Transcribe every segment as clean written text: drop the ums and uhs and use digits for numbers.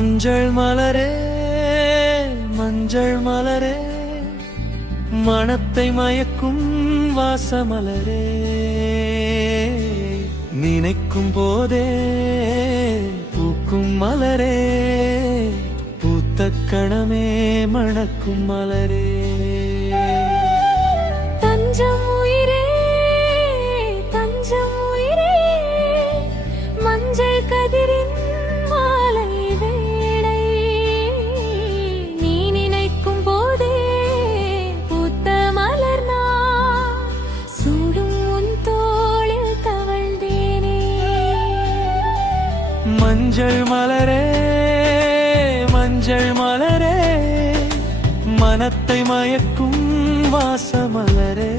மஞ்சள் மலரே மஞ்சள் மலரே மனத்தை மயக்கும் வாசமலரே நினைக்கும் போதே பூக்கும் மலரே பூத்த கணமே மணக்கும் மலரே தஞ்சம் உயிரே தஞ்சம் உயிரே மஞ்சள் கதிரின் மாலை வேளை நீ நினைக்கும் போதே பூத்த மலர் நான் சூடும் உன் தோளில் தவழ்ந்தேனே மஞ்சள் மலரே மஞ்சள் மலரே மனத்தை மயக்கும் வாசமலரே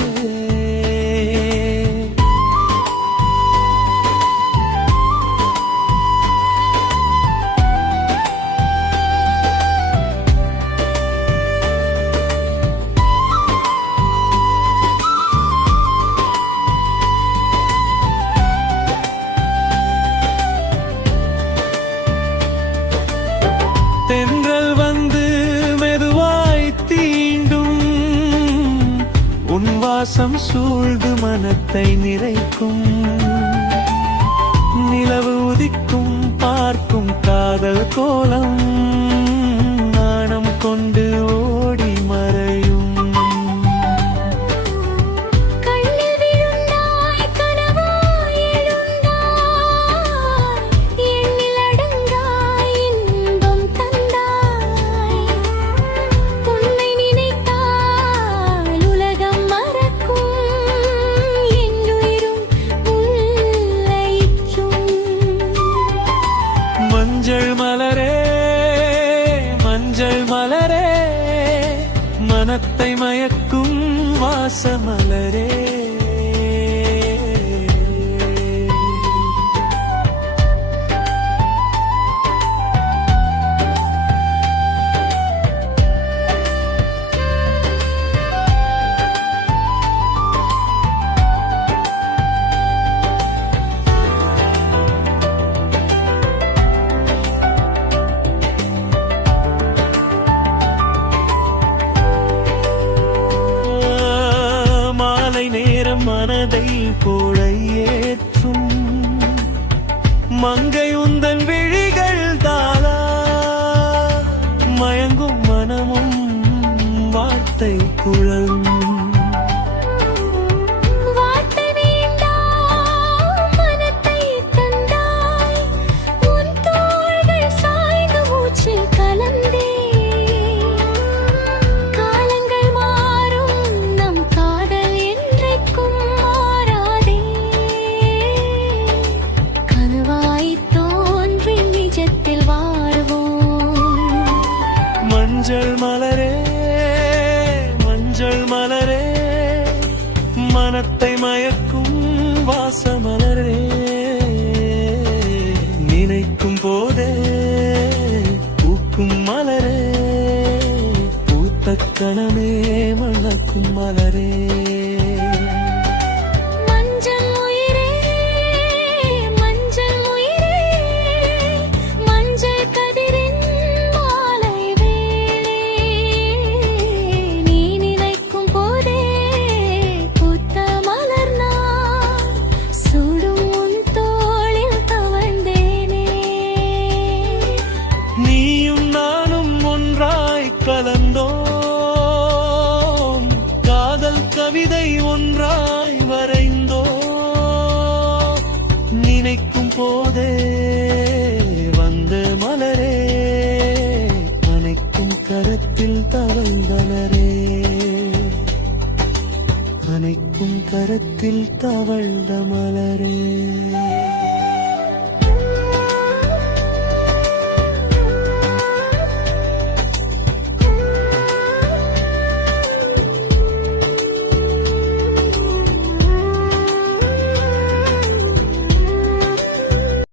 தென்றல் வந்து மெதுவாய் தீண்டும் உன் வாசம் சூழ்ந்து மனத்தை நிறைக்கும் நிலவு உதிக்கும் பார்க்கும் காதல் கோலம் நாணம் கொண்டு ஓடி மறையும் மஞ்சள் மலரே மஞ்சள் மலரே மனத்தை மயக்கும் வாசமலரே மனதை போல ஏற்றும் மங்கை உந்தன் விழிகள் தாளா மயங்கும் மனமும் வார்த்தை குழல் மஞ்சள் மலரே மஞ்சள் மலரே மனத்தை மயக்கும் வாசமலரே நினைக்கும் போதே பூக்கும் மலரே பூத்த கணமே மணக்கும் மலரே கலந்தோம் காதல் கவிதை ஒன்றாய் வரைந்தோ நினைக்கும் போதே வந்த மலரே அனைக்கும் கரத்தில் தவழ்ந்தனரே அனைக்கும் கரத்தில் தவழ்ந்த மலரே